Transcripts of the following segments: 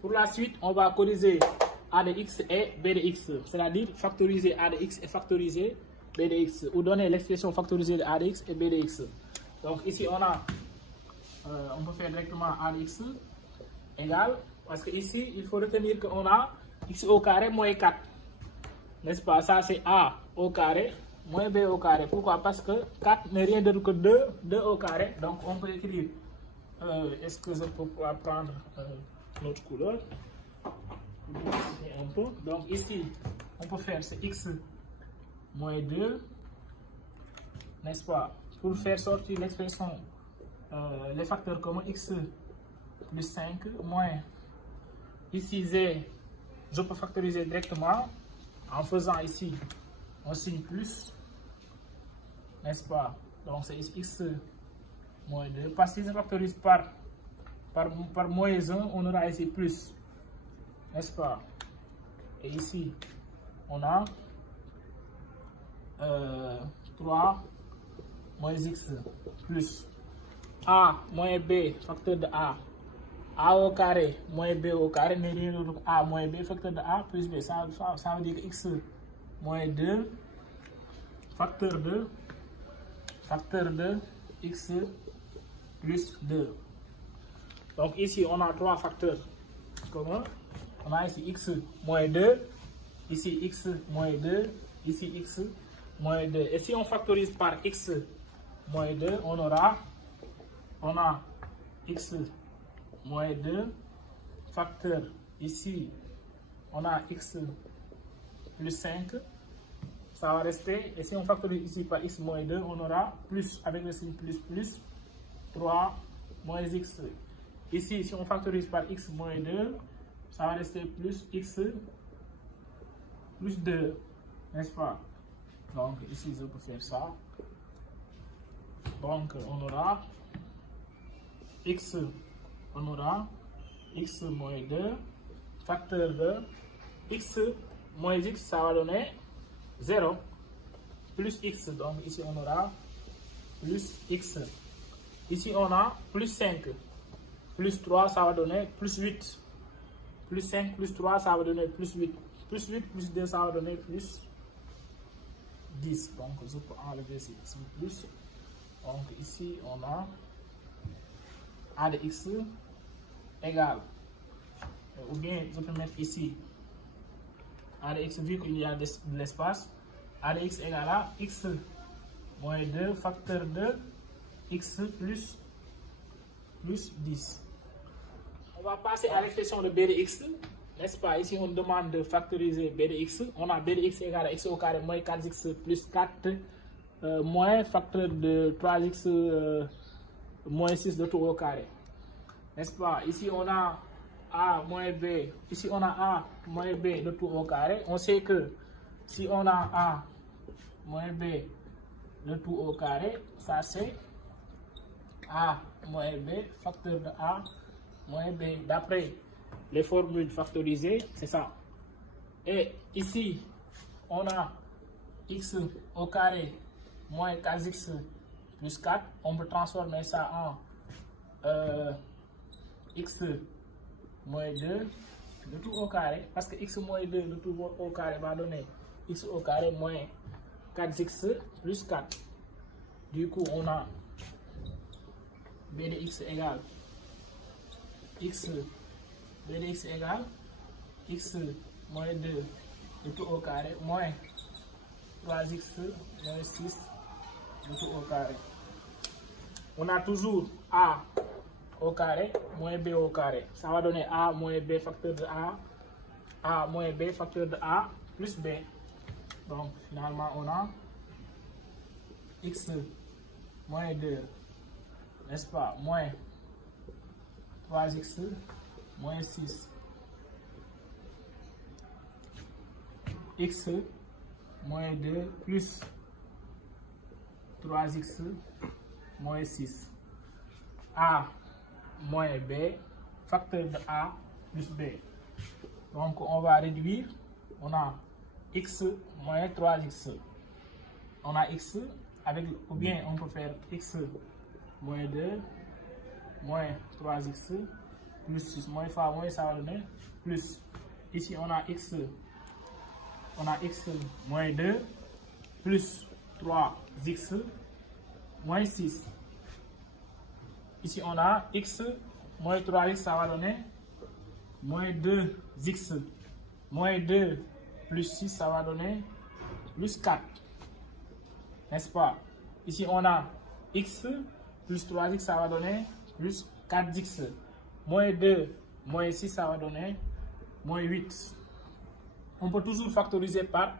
Pour la suite, on va corriger a de x et b de x, c'est-à-dire factoriser a de x et factoriser b de x, ou donner l'expression factorisée de a de x et b de x. Donc ici, on peut faire directement a de x égale, parce que ici, il faut retenir qu'on a x au carré moins 4. N'est-ce pas? Ça, c'est a au carré moins b au carré. Pourquoi? Parce que 4 n'est rien d'autre que 2 au carré. Donc, on peut écrire, est-ce que je peux prendre notre couleur? Un peu. Donc, ici, on peut faire c'est x moins 2, n'est-ce pas? Pour faire sortir l'expression, les facteurs communs, x plus 5 moins, ici z, je peux factoriser directement en faisant ici un signe plus, n'est-ce pas? Donc c'est x moins 2. Parce que si je factorise par moins 1, on aura ici plus, n'est-ce pas? Et ici, on a 3 moins x plus a moins b, facteur de a au carré moins b au carré n'est rien d'autre que a moins b, facteur de a plus b. Ça veut dire que x moins 2, facteur de x plus 2. Donc ici, on a 3 facteurs communs. On a ici x moins 2, ici x moins 2, ici x moins 2. Et si on factorise par x moins 2, on a x moins 2, facteur, ici, on a x plus 5, ça va rester, et si on factorise ici par x moins 2, on aura plus, avec le signe plus, 3 moins x. Ici, si on factorise par x moins 2, ça va rester plus x plus 2, n'est-ce pas? Donc, ici, je peux faire ça. Donc, on aura x moins 2, facteur de x moins x, ça va donner 0, plus x. Donc ici on aura plus x. Ici on a plus 5, plus 3, ça va donner plus 8. Plus 5, plus 3, ça va donner plus 8. Plus 8, plus 2, ça va donner plus 10. Donc je peux enlever ce plus. Donc ici on a de x égale, ou bien je peux mettre ici a de x, vu qu'il y a de l'espace, a de x égale à x moins 2 facteur de x plus 10. On va passer à l'expression de b de x, n'est-ce pas? Ici on demande de factoriser b de x. On a b de x égale à x au carré moins 4x plus 4 moins facteur de 3x moins 6 de tout au carré, n'est-ce pas? Ici on a a moins b, ici on a a moins b de tout au carré. On sait que si on a a moins b de tout au carré, ça c'est a moins b facteur de a moins b. D'après les formules factorisées, c'est ça. Et ici on a x au carré moins 4x plus 4. On peut transformer ça en x moins 2 de tout au carré, parce que x moins 2 de tout au carré va donner x au carré moins 4x plus 4. Du coup, on a b de x égale x, b de x égale x moins 2 de tout au carré moins 3x moins 6 de tout au carré. On a toujours a au carré moins b au carré. Ça va donner a moins b facteur de a moins b facteur de a plus b. Donc finalement on a x moins 2, n'est-ce pas, moins 3x moins 6, x moins 2 plus 3x moins 6, a moins b facteur de a plus b. Donc on va réduire, on a x moins 3x, on a x avec, ou bien on peut faire x moins 2 moins 3x plus 6 moins fois moins ça va donner plus. Ici on a x moins 2 plus 3x moins 6. Ici on a x moins 3x, ça va donner moins 2x moins 2 plus 6, ça va donner plus 4. N'est-ce pas? Ici on a x plus 3x, ça va donner plus 4x. Moins 2 moins 6, ça va donner moins 8. On peut toujours factoriser par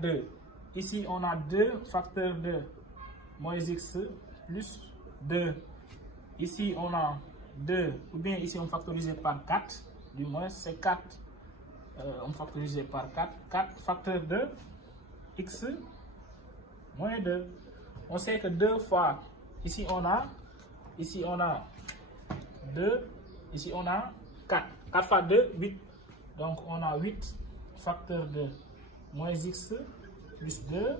2. Ici, on a 2 facteur 2 moins x plus 2. Ici, on a 2, ou bien ici, on factorise par 4. Du moins, c'est 4. On factorise par 4. 4 facteur 2, x moins 2. On sait que 2 fois, ici, on a 2, ici, on a 4. 4 fois 2, 8. Donc, on a 8 facteur de moins x plus 2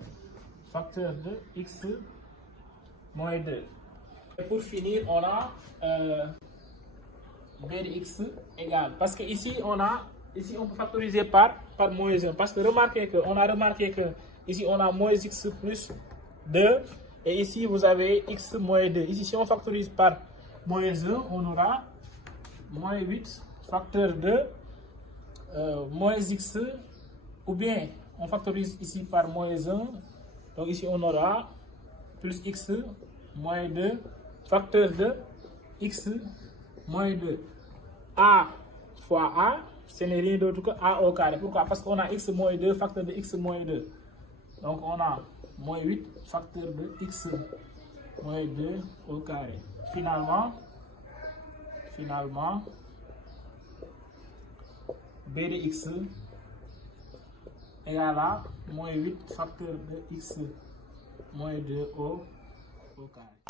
facteur de x moins 2. Et pour finir, on a b de x égale. Parce que ici, on peut factoriser par moins 1. Parce que on a remarqué que ici, on a moins x plus 2. Et ici, vous avez x moins 2. Ici, si on factorise par moins 1, on aura moins 8 facteur de moins x, ou bien on factorise ici par moins 1, donc ici on aura plus x moins 2 facteur de x moins 2. A fois a, ce n'est rien d'autre que a au carré. Pourquoi? Parce qu'on a x moins 2 facteur de x moins 2. Donc on a moins 8 facteur de x moins 2 au carré. Finalement, b de x égale à moins 8 facteur de x moins 2 au carré.